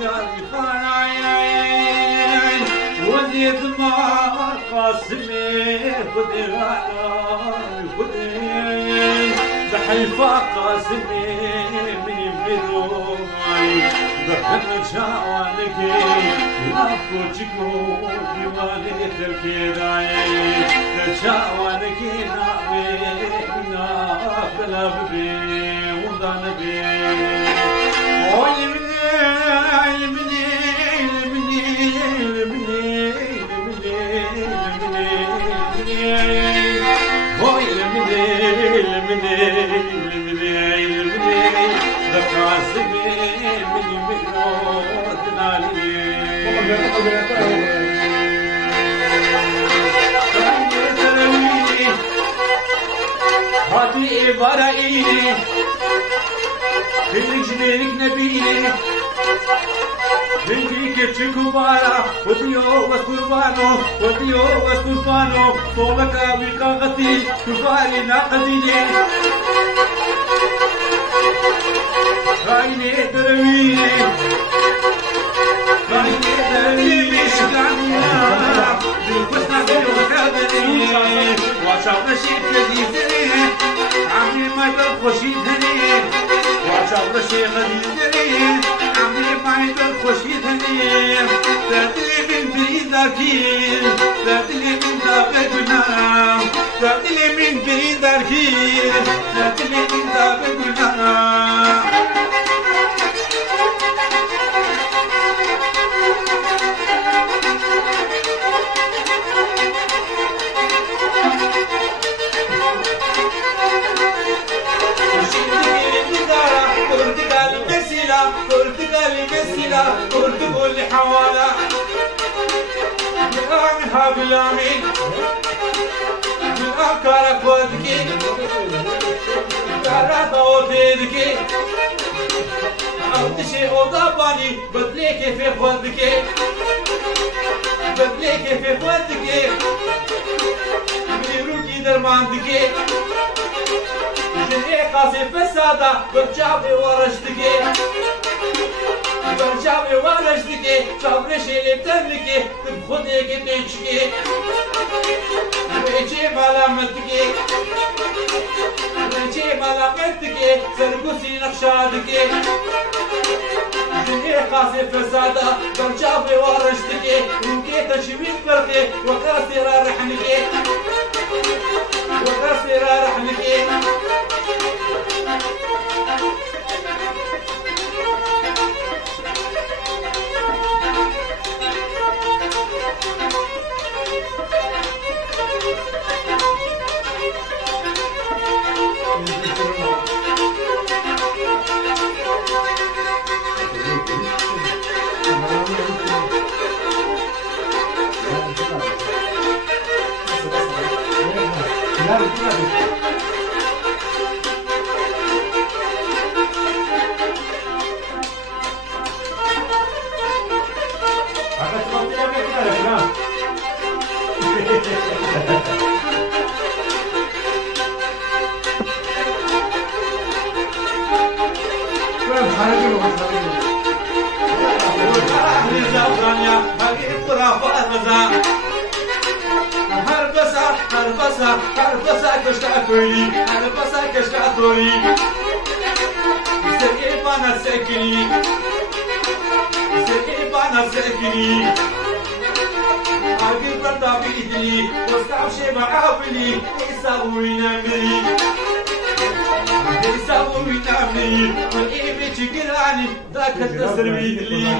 يا خاين وليد ما قاسمي خدين بحلفا قاسمي من بدوي بحب شاوانك لافكو تشكو ديواني تركي داي شاوانك ناوي بلا ببي ودان بي هاتي برائي بالجميلك نبيني بالفيك تشكوبانا وديو وسكربانو وديو وسكربانو طولك بقاغتي كفاري ناقديني خايني درويني خايني درويني شكرانيا بالفسنا ديو وكادني وشاونا شيء كذيذني عمي ما يدخشي ثني وشاونا شيء كذيذني عمي ما يدخشي ثني تدلي من بريداركين تدلي من دابقنا تدلي من بريداركين تدلي من دابقنا قلت حوالا بلامها بلامي بالأكارك ودكي كارات أوتيدكي أوتشي أوضاباني بدليكي في خودكي بدليكي في خودكي بيروكي درماندكي جنيه قاسي فسادة برجابي ورشتكي برجابي ورشتكي صبرشي اللي بتملكي بخديكي بيشكي بيجي ملامتكي بيجي ملامتكي سرقوسي نقشادكي جنيه قاسي فسادة برجابي ورشتكي وكي تشويت برقي وكاسي رارحنكي وكاسي رارحنكي هربسا كشكاتوري هربسا كشكاتوري سكيبانا سكني سكيبانا سكني أجيب رتابي إدلي واستعشي معابلي يساوي نمري يساوي نمري والإيمي تشكراني ذاك التسري إدلي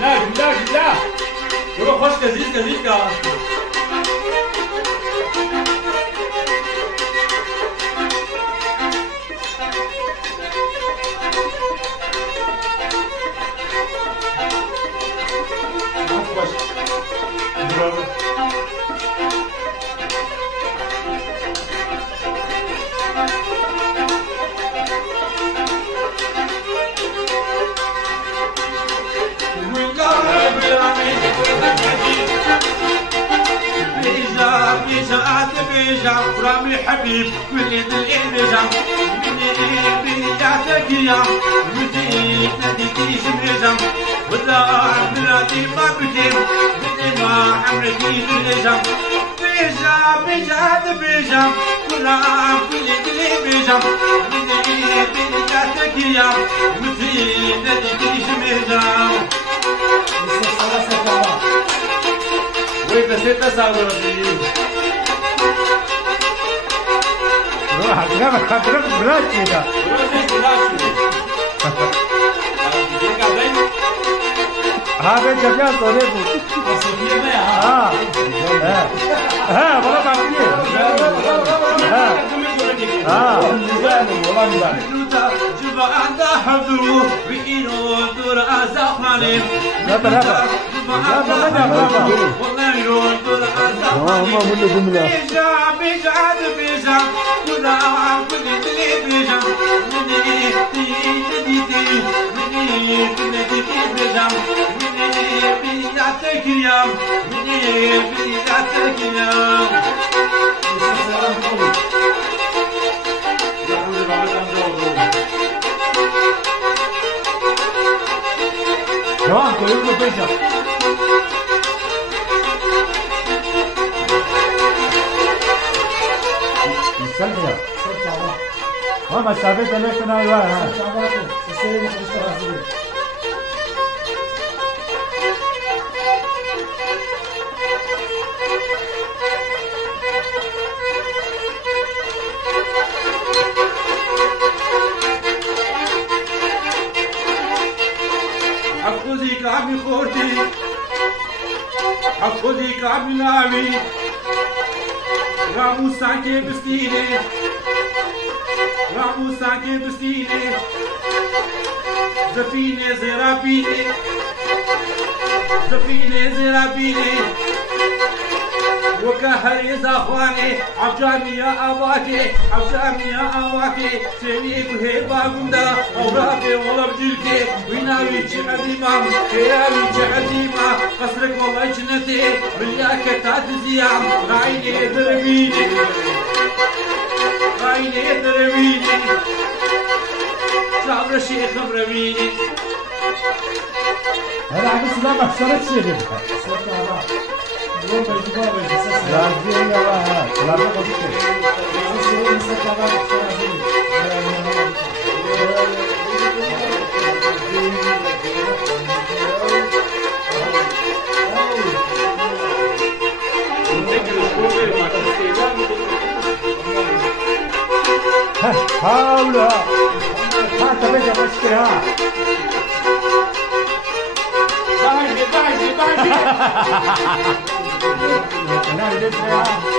لا لا لا روح خوش كزيز كزيز بيجا بيجا رامي حبيب كل اللي بيجا بيجاتك يا مدير ناديتي بيجا ولا بلادي ما بكير بدي ما عمرتي بيجا بيجا ولا كل اللي بيجا بيجاتك يا مدير ناديتي بيجا وين نسيت أساور فيه روح حضرتك بلاش كده هذا جميع طريقه والله بعدين جبا عندها حضور بإينو دور أزاخاني والله يرون دور أزاخاني بيجا كنا كل اللي بيجا مني بيجا بيجاتك اليوم بيجاتك اليوم جوان كلكم بيجا سلمية ما سابت لك انا ها حفظي كعبي خورتي حفظي كعبي لاوي رامو ساكي بستيني زفيني زرابيني وكهري زاخواني عبجامي يا أباكي سيني بهيبا قندا أورابي والله بجلكي ويناوي عزيمة خيراوي عزيمة قصرك والله جنتي بلياك تاتزيام رايني درويني شعب الشيخ مرويني هذا عم بس لا بحشرت شيء لازم يا واحد لا حاولوا ما تبقى مشكلة بعد لا